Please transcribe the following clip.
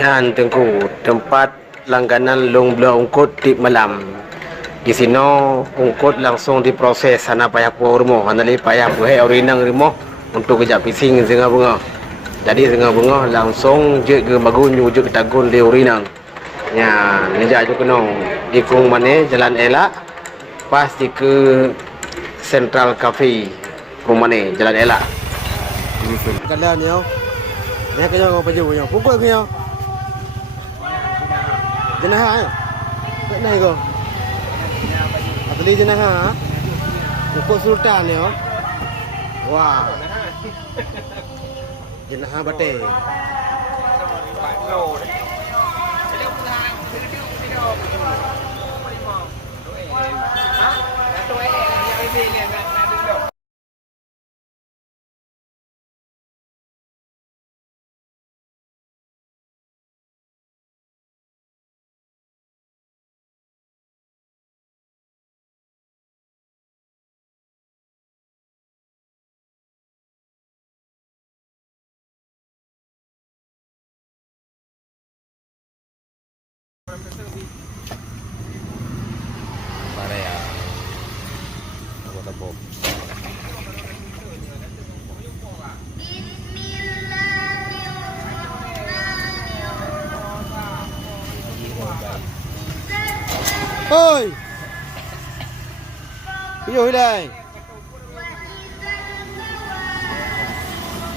Yan Tengku, tempat langganan long belah ungkut di malam. Di sini ungkut langsung diproses sana payah puau rumah, hanali payah buhe orinang rumah untuk kejap pising sengah bunga. Jadi sengah bunga langsung je ke bagun je ke tagun di orinang. Ya, ngejak je kena ikung mana jalan elak pas di ke Central Cafe rumane jalan elak. Kalian yo. Ni kaya ngapa je punya. Pukul kaya. Jenah ai. Kat nai ko. Atli jenah ha. Ukut sultan yo. Wah. Jenah bate. Parea. Tepuk. Ôi. Cái gì đây?